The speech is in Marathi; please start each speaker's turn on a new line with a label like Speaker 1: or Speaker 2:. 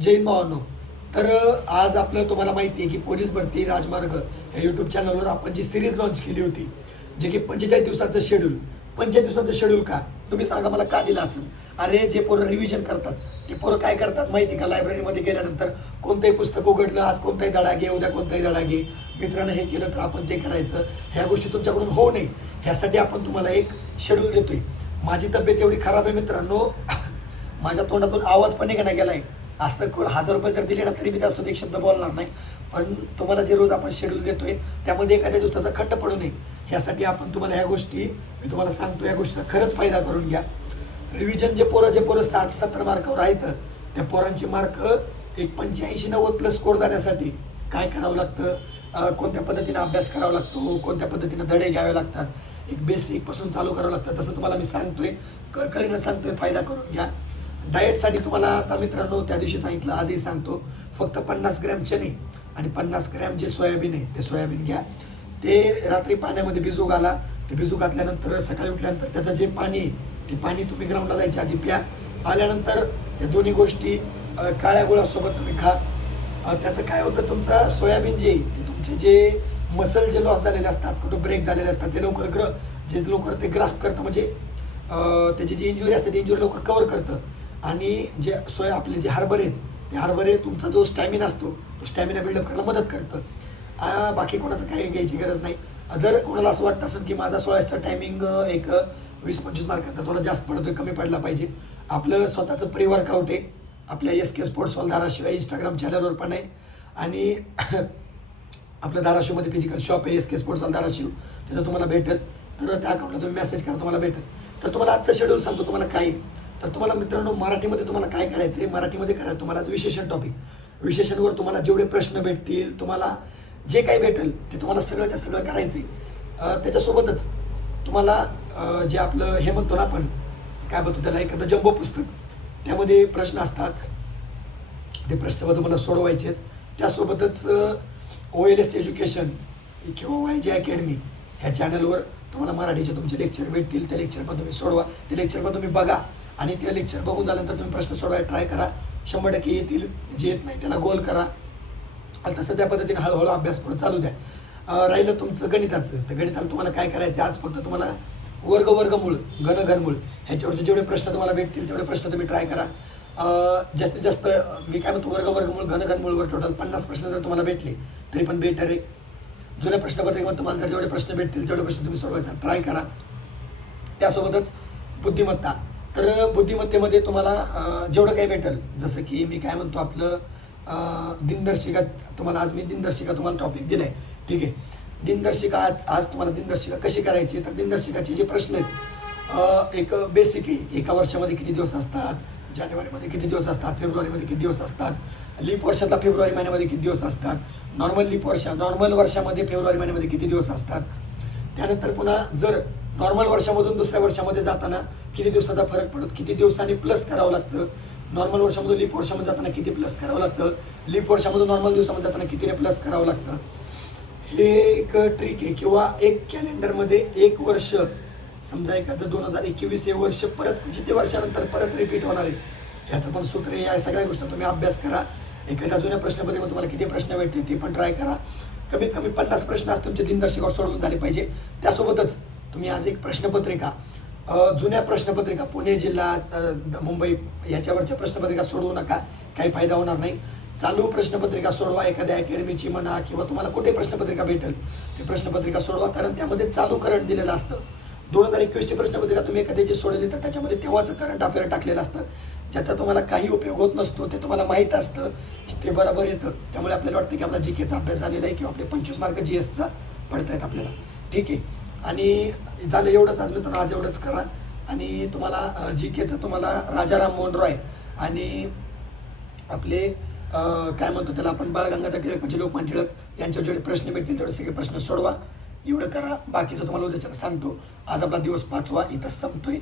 Speaker 1: जय हिंद तर आज आपलं तुम्हाला माहिती आहे की पोलीस भरती राजमार्ग या यूट्यूब चॅनलवर आपण जी सिरीज लॉन्च केली होती जे की पंचेचाळीस दिवसाचं शेड्यूल पंचेचाळीस दिवसाचं शेड्यूल का? तुम्ही सांगा मला का दिलं असेल? अरे जे पोरं रिव्हिजन करतात ते पोरं काय करतात माहिती का? लायब्ररीमध्ये गेल्यानंतर कोणतंही पुस्तक उघडलं आज कोणताही धडा घे उद्या कोणताही धडा घे मित्रांनो हे केलं तर आपण ते करायचं. ह्या गोष्टी तुमच्याकडून होऊ नये. ह्यासाठी आपण तुम्हाला एक शेड्यूल देतोय. माझी तब्येत एवढी खराब आहे मित्रांनो. माझ्या तोंडातून आवाज पण नाही आहे असं कोण हजार रुपये जर दिले ना तरी मी त्यासोबत एक शब्द बोलणार नाही. पण तुम्हाला जे रोज आपण शेड्यूल देतोय त्यामध्ये एखाद्या दिवसाचा खंड पडू नये. ह्यासाठी आपण तुम्हाला ह्या गोष्टी मी तुम्हाला सांगतो या गोष्टीचा खरंच फायदा करून घ्या. रिव्हिजन जे पोरं जे पोरं साठ सत्तर मार्कावर आहेत त्या पोरांचे मार्क एक पंच्याऐंशी नव्वद प्लस स्कोर जाण्यासाठी काय करावं लागतं? कोणत्या पद्धतीनं अभ्यास करावा लागतो? कोणत्या पद्धतीनं धडे घ्यावे लागतात? एक बेसिकपासून चालू करावं लागतं. तसं तुम्हाला मी सांगतोय. कळकळीनं सांगतोय फायदा करून घ्या. डाएटसाठी तुम्हाला आता मित्रांनो त्या दिवशी सांगितलं आजही सांगतो. फक्त पन्नास ग्रॅम चणे आणि पन्नास ग्रॅम जे सोयाबीन आहे ते सोयाबीन घ्या. ते रात्री पाण्यामध्ये भिजू घाला. ते भिजू घातल्यानंतर सकाळी उठल्यानंतर त्याचं जे पाणी आहे, ते पाणी तुम्ही ग्राउंडला जायच्या आधी प्या. आल्यानंतर त्या दोन्ही गोष्टी काळ्या गुळासोबत तुम्ही खा. त्याचं काय होतं तुमचा सोयाबीन जे आहे, ते तुमचे जे मसल जे लॉस झालेले असतात कुठं ब्रेक झालेले असतात ते लवकर ग्र जे लवकर ते ग्राफ करतं. म्हणजे त्याची जी इंजुरी असते ती इंजुरी लवकर कव्हर करतं. आणि जे सोय आपले जे हरभरे आहेत ते हरभरे तुमचा जो स्टॅमिना असतो तो स्टॅमिना बिल्डअप करायला मदत करतं. बाकी कोणाचं काही घ्यायची गरज नाही. जर कोणाला असं वाटतं असेल की माझा सोळाचा टायमिंग एक वीस पंचवीस मार्कांचा थोडा जास्त पडतोय कमी पडला पाहिजे. आपलं स्वतःचं प्री वर्कआउट आहे. आपल्या एस के स्पोर्ट्स हॉल धाराशिवाय इंस्टाग्राम चॅनलवर पण आहे. आणि आपलं धाराशिवमध्ये फिजिकल शॉप आहे S K sports hall Dharashiv तिथं तुम्हाला भेटेल. तर त्या अकाउंटला तुम्ही मेसेज करा तुम्हाला भेटेल. तर तुम्हाला आजचं शेड्यूल सांगतो तुम्हाला काही तर तुम्हाला मित्रांनो मराठीमध्ये तुम्हाला काय करायचं आहे मराठीमध्ये करायचं तुम्हाला विशेषण टॉपिक विशेषणवर तुम्हाला जेवढे प्रश्न भेटतील तुम्हाला जे काही भेटेल ते तुम्हाला सगळं त्या सगळं करायचं आहे त्याच्यासोबतच तुम्हाला जे आपलं हे म्हणतो ना आपण काय म्हणतो त्याला एखादं जम्बो पुस्तक. त्यामध्ये प्रश्न असतात. ते प्रश्न तुम्हाला सोडवायचे आहेत. त्यासोबतच ओ एल एस एज्युकेशन किंवा वाय जे अकॅडमी ह्या चॅनलवर तुम्हाला मराठीचे तुमचे लेक्चर भेटतील. त्या लेक्चर पण तुम्ही सोडवा. ते लेक्चर पण तुम्ही बघा. आणि ते लेक्चर बघून झाल्यानंतर तुम्ही प्रश्न सोडवायला ट्राय करा. शंभर टक्के येतील जे येत नाही त्याला गोल करा. आणि तसं त्या पद्धतीने हळूहळू अभ्यास पुढे चालू द्या. राहिलं तुमचं गणिताचं. तर गणिताला तुम्हाला काय करायचं आज फक्त तुम्हाला वर्ग वर्गमूळ घन घनमूळ ह्याच्यावरचे जेवढे प्रश्न तुम्हाला भेटतील तेवढे प्रश्न तुम्ही ट्राय करा. जास्तीत जास्त मी काय म्हणतो वर्ग वर्गमूळ घन घनमूळवर टोटल पन्नास प्रश्न जर तुम्हाला भेटले तरी पण बेटर आहे. जुन्या प्रश्नपत्रिकेमध्ये तुम्हाला जर जेवढे प्रश्न भेटतील तेवढे प्रश्न तुम्ही सोडवायचा ट्राय करा. त्यासोबतच बुद्धिमत्ता. तर बुद्धिमत्तेमध्ये तुम्हाला जेवढं काही भेटेल जसं की मी काय म्हणतो आपलं दिनदर्शिका तुम्हाला आज मी दिनदर्शिका तुम्हाला टॉपिक दिलं आहे ठीक आहे. दिनदर्शिका आज आज तुम्हाला दिनदर्शिका कशी करायची तर दिनदर्शिकाचे जे प्रश्न आहेत एक बेसिक आहे. एका वर्षामध्ये किती दिवस असतात? जानेवारीमध्ये किती दिवस असतात? फेब्रुवारीमध्ये किती दिवस असतात? लीप वर्षातला फेब्रुवारी महिन्यामध्ये किती दिवस असतात? नॉर्मल लीप वर्ष नॉर्मल वर्षामध्ये फेब्रुवारी महिन्यामध्ये किती दिवस असतात? त्यानंतर पुन्हा जर नॉर्मल वर्षामधून दुसऱ्या वर्षामध्ये जाताना किती दिवसाचा फरक पडतो? किती दिवसांनी प्लस करावं लागतं? नॉर्मल वर्षामधून लीप वर्षामध्ये जाताना किती प्लस करावं लागतं? लीप वर्षामधून नॉर्मल दिवसामध्ये जाताना कितीने प्लस करावं लागतं? हे एक ट्रिक आहे. किंवा एक कॅलेंडरमध्ये एक वर्ष समजा एखादं दोन हजार एकवीस हे वर्ष परत किती वर्षानंतर परत रिपीट होणार आहे? ह्याचं पण सूत्र या सगळ्या गोष्टी तुम्ही अभ्यास करा. एखाद्या जुन्या प्रश्नपत्रिकेमध्ये तुम्हाला किती प्रश्न भेटते ते पण ट्राय करा. कमीत कमी पन्नास प्रश्न आज तुमचे दिनदर्शिकावर सोडवून झाले पाहिजे. त्यासोबतच तुम्ही आज एक प्रश्नपत्रिका जुन्या प्रश्नपत्रिका पुणे जिल्हा मुंबई याच्यावरच्या प्रश्नपत्रिका सोडवू नका. काही फायदा होणार नाही. चालू प्रश्नपत्रिका सोडवा. एखाद्या अकॅडमीची म्हणा किंवा तुम्हाला कुठे प्रश्नपत्रिका भेटेल ते प्रश्नपत्रिका सोडवा. कारण त्यामध्ये चालू करंट दिलेलं असतं. दोन हजार एकवीसची प्रश्नपत्रिका तुम्ही एखाद्याची सोडली तर त्याच्यामध्ये तेव्हाचं करंट अफेअर टाकलेलं असतं. ज्याचा तुम्हाला काही उपयोग होत नसतो ते तुम्हाला माहीत असतं. ते बरोबर येतं. त्यामुळे आपल्याला वाटतं की आपला जी केचा अभ्यास झालेला आहे किंवा आपले पंचवीस मार्क जी एसचा पडतायत आपल्याला. ठीक आहे. आणि झालं एवढंच आज मित्रांनो आज एवढंच करा. आणि तुम्हाला जी केचं तुम्हाला राजाराम मोहन रॉय आणि आपले काय म्हणतो त्याला आपण बाळगंगाधर टिळक म्हणजे लोकमान टिळक यांच्यावर जेवढे प्रश्न भेटतील तेवढे सगळे प्रश्न सोडवा. एवढं करा. बाकीचं तुम्हाला उद्याच्या सांगतो. आज आपला दिवस पाचवा इथं संपतोय.